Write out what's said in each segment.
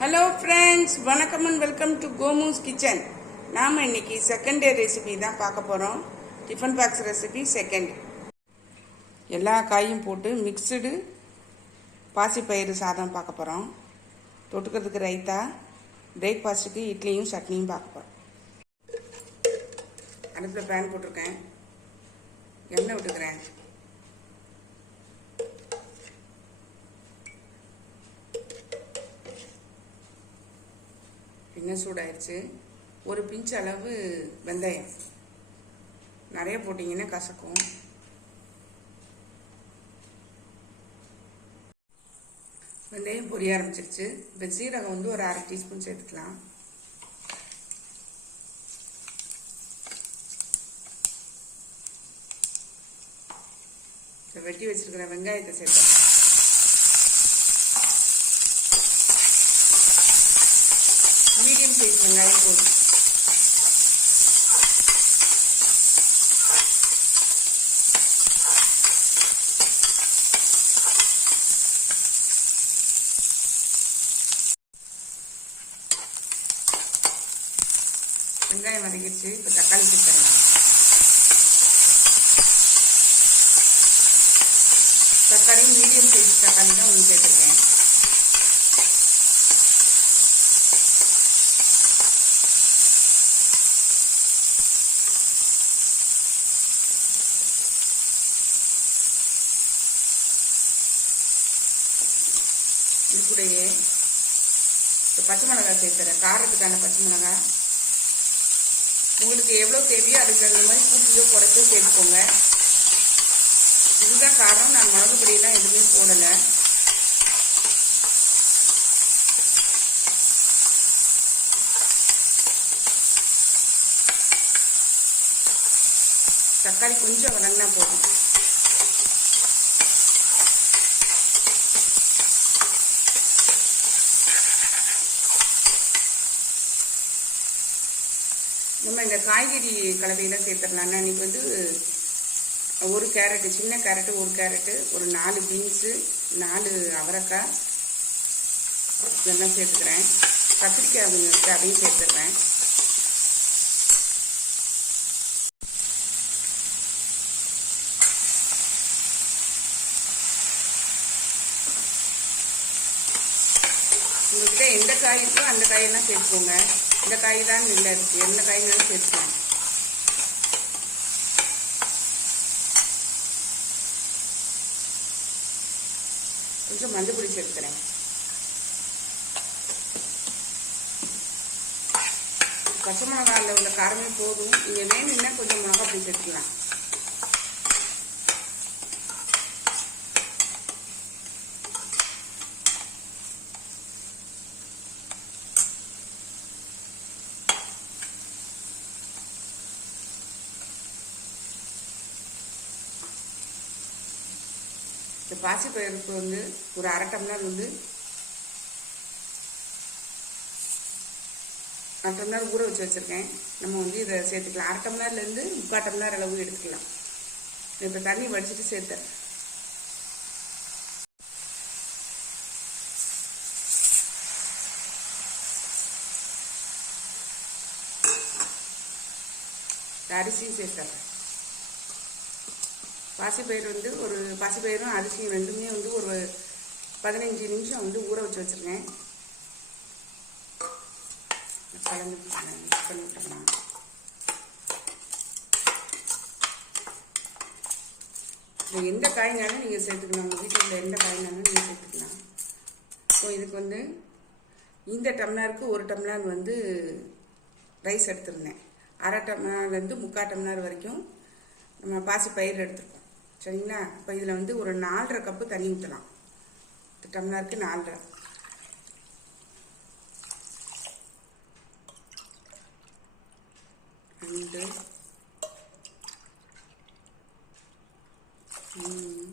Hello friends, வணக்கம் and welcome to கோமூஸ் kitchen. நாம் இன்னைக்கு செகண்ட் டே ரெசிபி தான் பார்க்க போகிறோம். Tiffin box recipe second. எல்லா காயும் போட்டு மிக்சடு பாசிப்பயிறு சாதம் பார்க்க போகிறோம். தொட்டுக்கிறதுக்கு ரைத்தா, பிரேக்ஃபாஸ்ட்டுக்கு இட்லியும் சட்னியும் பார்க்க போகிறோம். அடுப்பில் பேன் போட்டிருக்கேன், எண்ணெய் விட்டுக்கிறேன். எண்ணெய் சூடாயிடுச்சு. ஒரு பிஞ்ச் அளவு வெந்தயம், நிறைய போட்டிங்கன்னா கசக்கும். வெந்தயம் பொரிய ஆரம்பிச்சிருச்சு. இப்போ சீரகம் வந்து ஒரு 1/2 டீஸ்பூன் சேர்த்துக்கலாம். வெட்டி வச்சிருக்கிற வெங்காயத்தை சேர்த்துக்கலாம். மீடியம் சைஸ் வெங்காயம் போதும். வெங்காயம் வதக்கிடுச்சு. இப்போ தக்காளி சேர்த்துக்கலாம். தக்காளி மீடியம் சைஸ் தக்காளி தான் ஒன்று சேர்த்துருக்கேன். இது கூடயே பச்சை மிளகாய் சேர்த்துறேன். காரத்துக்கான பச்சை மிளகாய் உங்களுக்கு எவ்வளோ தேவையோ அதுக்கு தகுந்த மாதிரி கூட்டியோ குறைச்சோ சேர்த்துக்கோங்க. இதுதான் காரம். நான் மிளகு பொடியெல்லாம் எதுவுமே போடலை. தக்காளி கொஞ்சம் வதங்கினா போதும். நம்ம இந்த காய்கறி கலவையெல்லாம் சேர்த்துடலாம். இன்னைக்கு வந்து ஒரு கேரட்டு, சின்ன கேரட்டு ஒரு கேரட்டு, ஒரு 4 பீன்ஸு, 4 அவரைக்காய் இதெல்லாம் சேர்த்துக்கிறேன். கத்திரிக்காய் வச்சு அதையும் சேர்த்துக்கிறேன். உங்கள்கிட்ட எந்த காய் இருக்கோ அந்த காயெல்லாம் சேர்த்துக்கோங்க. இந்த காய் தான் இல்லை இருக்குது, எந்த காய்னாலும் சேர்த்துக்கலாம். கொஞ்சம் மஞ்சள் பொடி சேர்த்துக்கிறேன். பச்சை மிளகாயில் உள்ள காரமே போதும். நீங்கள் வேணும்னா கொஞ்சம் மிளகா பொடி சேர்த்துக்கலாம். இந்த பாசிப்பயிருக்கு வந்து ஒரு 1/2 டம்ளர் வந்து 1/2 டம்ளர் ஊற வச்சு வச்சுருக்கேன். நம்ம வந்து இதை சேர்த்துக்கலாம். 1/2 டம்ளர்லேருந்து 3/4 டம்ளர் அளவு எடுத்துக்கலாம். இப்போ தண்ணி வடிச்சிட்டு சேர்த்தேன். அரிசியும் சேர்த்தேன். பாசிப்பயிறு வந்து ஒரு பாசிப்பயிரும் அரிசியும் ரெண்டுமே வந்து ஒரு 15 நிமிஷம் வந்து ஊற வச்சு வச்சுருக்கேன். கலந்து பண்ணிவிட்டுக்கலாம். எந்த காய்னாலும் நீங்கள் சேர்த்துக்கலாம். உங்கள் வீட்டில் உள்ள எந்த காய்னாலும் நீங்கள் சேர்த்துக்கலாம். ஸோ இதுக்கு வந்து இந்த டம்ளருக்கு 1 டம்ளர் வந்து ரைஸ் எடுத்துருந்தேன். 1/2 டம்ளர்லேருந்து 3/4 டம்ளர் வரைக்கும் நம்ம பாசிப்பயிறு எடுத்துருக்கோம். சரிங்களா? இப்போ இதில் வந்து ஒரு 4.5 கப்பு தண்ணி ஊற்றலாம். டம்ளருக்கு 4.5. ரெண்டு 3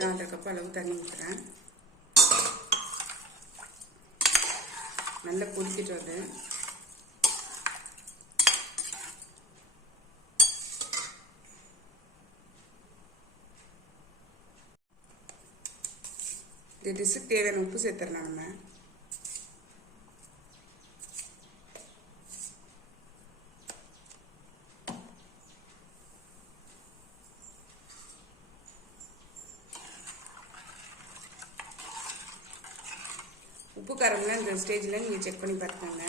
4.5 கப்பு அளவு தண்ணி ஊற்றுறேன். நல்லா கொதிக்கிட்டு வருது. இந்த டிஷ்ஷுக்கு தேவையான உப்பு சேர்த்துடலாம் நம்ம. உப்பு காரம்லாம் இந்த ஸ்டேஜில் நீங்கள் செக் பண்ணி பார்த்துக்கோங்க.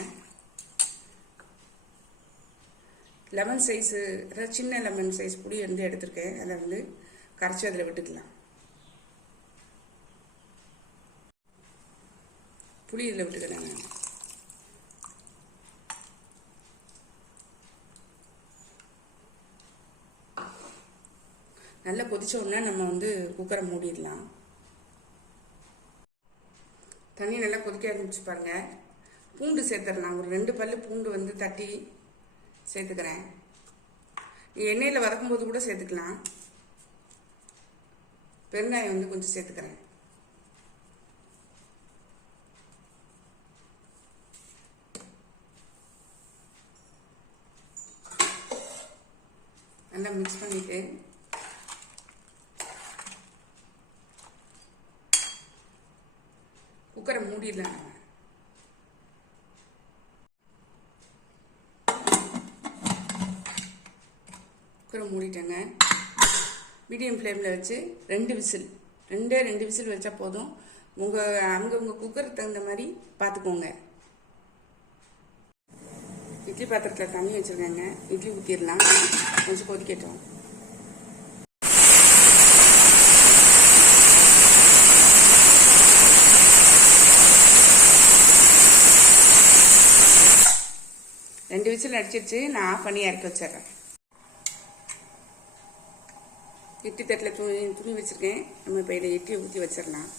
லெமன் சைஸு, அதாவது சின்ன லெமன் சைஸ் புளி வந்து எடுத்துருக்கேன். அதை வந்து கரைச்சி அதில் விட்டுக்கலாம். புளி இதில் விட்டுக்கிறேன். நல்லா கொதிச்ச உடனே நம்ம வந்து குக்கரை மூடிடலாம். தண்ணி நல்லா கொதிக்க ஆரம்பிச்சு பாருங்க. பூண்டு சேர்த்துடலாம். ஒரு 2 பல்லு பூண்டு வந்து தட்டி சேர்த்துக்கிறேன். எண்ணெயில் வதக்கும்போது கூட சேர்த்துக்கலாம். பெருங்காயம் வந்து கொஞ்சம் சேர்த்துக்கிறேன். நல்லா மிக்ஸ் பண்ணிட்டு குக்கரை மூடிடலாம். குக்கரை மூடிட்டேங்க. மீடியம் ஃப்ளேமில் வச்சு 2 விசில், 2 விசில் வச்சா போதும். உங்கள் குக்கருக்கு தகுந்த மாதிரி பார்த்துக்கோங்க. இட்லி பாத்திரத்தில் தண்ணி வச்சுருக்கேங்க. இட்லி ஊற்றிடலாம். கொஞ்சம் கொதிக்கட்டும். ரெண்டு விசில் அடிச்சிருச்சு. நான் ஆஃப் பண்ணி இறக்கி வச்சிடுறேன். இட்லி தட்டில் துணி வச்சுருக்கேன். நம்ம இப்போ இதை இட்லி ஊற்றி வச்சிடலாம்.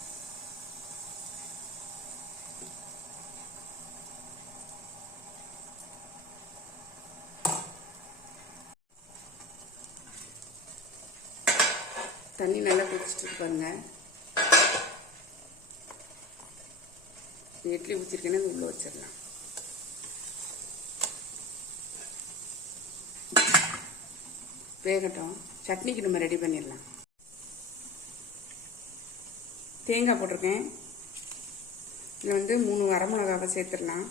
தண்ணி நல்லா கொதிச்சுட்டு பாருங்க. இட்லி ஊற்றிருக்கேன்னா உள்ளே வச்சிடலாம். வேகட்டும். சட்னிக்கு நம்ம ரெடி பண்ணிடலாம். தேங்காய் போட்டிருக்கேன். இதில் வந்து 3 வரமிளகாவை சேர்த்துடலாம்.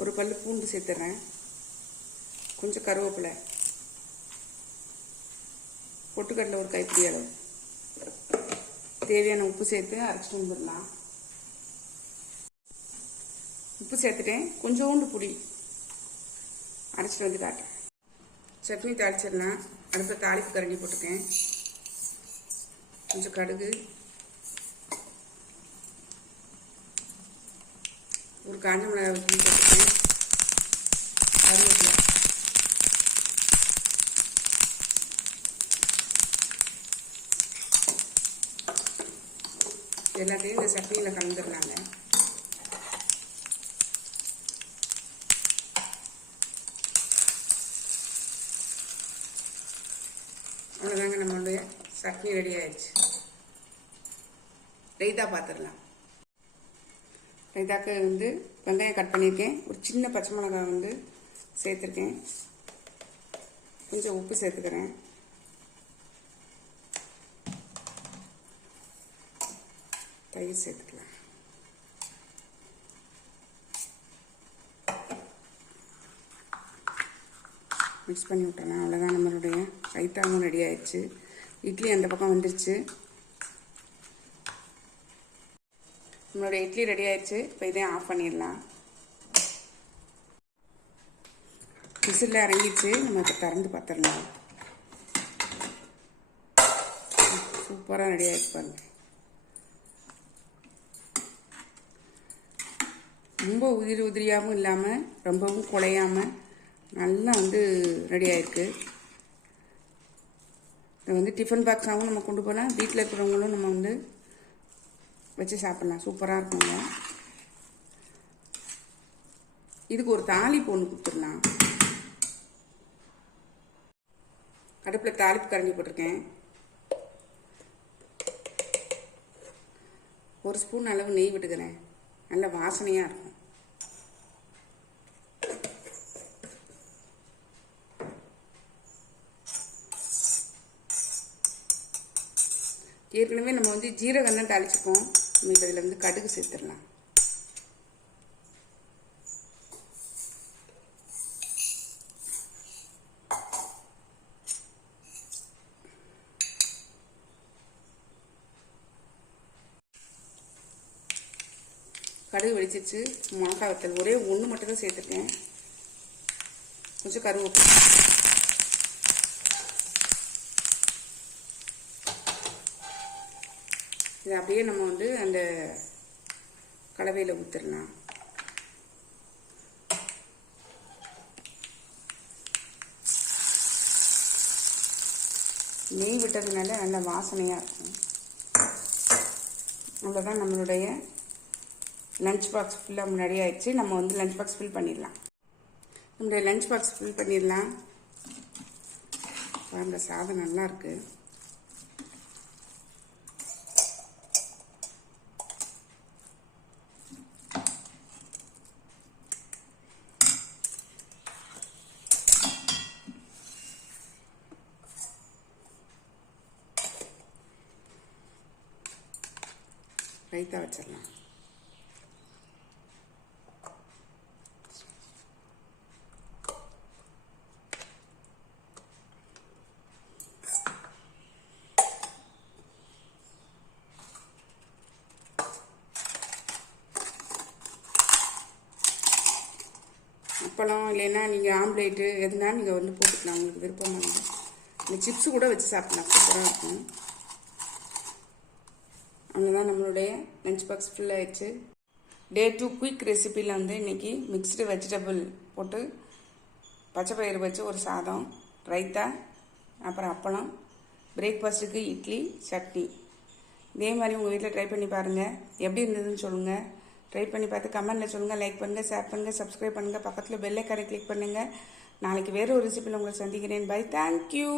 ஒரு பல்லு பூண்டு சேர்த்துறேன். கொஞ்சம் கருவேப்பிலை, பொட்டுக்கடலை ஒரு கைப்பிடி அளவு, தேவையான உப்பு சேர்த்து அரைச்சிட்டு வந்துடலாம். உப்பு சேர்த்துட்டேன். கொஞ்சோண்டு புளி அரைச்சிட்டு வந்து காட்டுறேன். சட்னி தாளிச்சிடலாம். அடுப்பில் தாளிப்பு கரண்டி போட்டிருக்கேன். கொஞ்சம் கடுகு, ஒரு காஞ்ச மிளகாய் போட்டிருக்கேன். கருவேப்பிலை, எல்லாத்தையும் இந்த சட்னியில் கலந்துடலாங்க. அவ்வளோதாங்க, நம்மளுடைய சட்னி ரெடி ஆயிடுச்சு. ரைத்தா பார்த்துடலாம். ரைத்தாக்கு வந்து வெங்காயம் கட் பண்ணியிருக்கேன். ஒரு சின்ன பச்சை மிளகாய் வந்து சேர்த்துருக்கேன். கொஞ்சம் உப்பு சேர்த்துக்கிறேன். தயிர் சேர்த்துக்கலாம். மிக்ஸ் பண்ணி விட்டலாம். அவ்வளோதான், நம்மளுடைய ரைத்தாவும் ரெடி ஆயிடுச்சு. இட்லி அந்த பக்கம் வந்துருச்சு. நம்மளுடைய இட்லி ரெடி ஆயிடுச்சு. இப்போ இதையும் ஆஃப் பண்ணிடலாம். விசிலில் இறங்கிடுச்சு. நம்ம இப்போ திறந்து பார்த்துடலாம். சூப்பராக ரெடி ஆயிடுச்சு பாருங்க. ரொம்ப உதிரியாகவும் இல்லாமல் ரொம்பவும் குழையாமல் நல்லா வந்து ரெடி ஆகிருக்கு. இதை வந்து டிஃபன் பாக்ஸாகவும் நம்ம கொண்டு போகலாம். வீட்டில் இருக்கிறவங்களும் நம்ம வந்து வச்சு சாப்பிட்லாம். சூப்பராக இருக்குங்க. இதுக்கு ஒரு தாளிப்பு ஒன்று கொடுத்துடலாம். அடுப்பில் தாளிப்பு கரண்டி போட்டிருக்கேன். 1 ஸ்பூன் அளவு நெய் விட்டுக்கிறேன். நல்ல வாசனையாக இருக்கும். ஏற்கனவே நம்ம வந்து ஜீரகம் தான் தாளிச்சுப்போம். நம்ம இப்போ இதில் வந்து கடுகு சேர்த்துடலாம். கடுகு வெடிச்சிச்சு. மிளகாய் வத்தல் ஒரே ஒன்று மட்டும் தான் சேர்த்துருக்கேன். கொஞ்சம் கருவேப்பிலை. இதை அப்படியே நம்ம வந்து அந்த கலவையில் ஊற்றிடலாம். நெய் விட்டதுனால நல்ல வாசனையாக இருக்கும். அவ்வளோதான், நம்மளுடைய லஞ்ச் பாக்ஸ் ஃபுல்லாக முன்னாடி ஆயிடுச்சு. நம்ம வந்து லஞ்ச் பாக்ஸ் ஃபில் பண்ணிடலாம். நம்மளுடைய லஞ்ச் பாக்ஸ் ஃபில் பண்ணிடலாம். பாருங்க, சாதம் நல்லா இருக்கு. ரைத்தா வச்சிடலாம். அப்பளம் இல்லைன்னா நீங்கள் ஆம்லேட்டு எதுனா நீங்கள் வந்து போட்டுக்கலாம், உங்களுக்கு விருப்பமானது. இந்த சிப்ஸு கூட வச்சு சாப்பிடலாம், சூப்பராக இருக்கும். அவ்வளோதான், நம்மளுடைய லஞ்ச் பாக்ஸ் ஃபுல் ஆயிடுச்சு. டே 2 குயிக் ரெசிபியில் வந்து இன்றைக்கி மிக்ஸ்டு வெஜிடபிள் போட்டு பச்சை பயிறு வச்சு ஒரு சாதம், ரைத்தா, அப்புறம் அப்பளம், பிரேக்ஃபாஸ்ட்டுக்கு இட்லி, சட்னி. இதே மாதிரி உங்கள் வீட்டில் ட்ரை பண்ணி பாருங்கள். எப்படி இருந்ததுன்னு சொல்லுங்கள். ட்ரை பண்ணி பார்த்து கமெண்டில் சொல்லுங்கள். லைக் பண்ணுங்கள், ஷேர் பண்ணுங்கள், சப்ஸ்கிரைப் பண்ணுங்கள். பக்கத்தில் பெல் ஐகானை கிளிக் பண்ணுங்கள். நாளைக்கு வேறு ஒரு ரெசிபியில் உங்களை சந்திக்கிறேன். பை. தேங்க்யூ.